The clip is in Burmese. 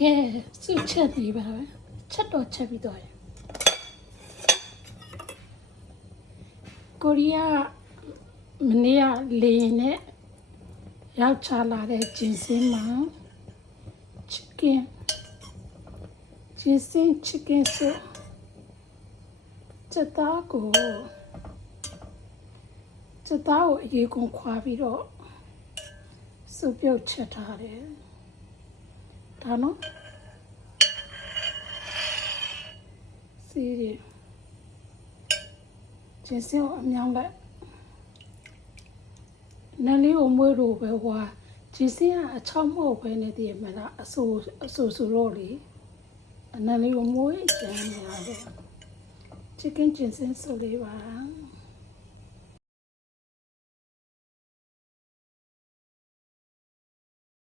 ကဲစုချက်နေပါပဲချက်တော့ချက်ပြီးတော့ကိုရီးယားမနေ့ကလေနဲ့ရောက်ချလာတဲ့ဂျင်းစင်းမှာ chicken ဂျင်းစင်း chicken ဆိုချက်သားကိုအရေးကုန်ခွာပြီးတော့စုပ်ပြုတ်ချက်ထားတယ်ဒါနော်စီးရီဂျင်းစင်းကိုအမြောင်းလိုက်နယ်လေးကိုမွေးလို့ပဲဟွာဂျင်းစင်းကအချောင်းမဟုတ်ပဲနဲ့တည်းမလားအဆူဆိုတော့လေနယ်လေးကိုမွေးကြမ်းနေရတယ်chicken ဂျင်းစင်းဆိုလေးပါ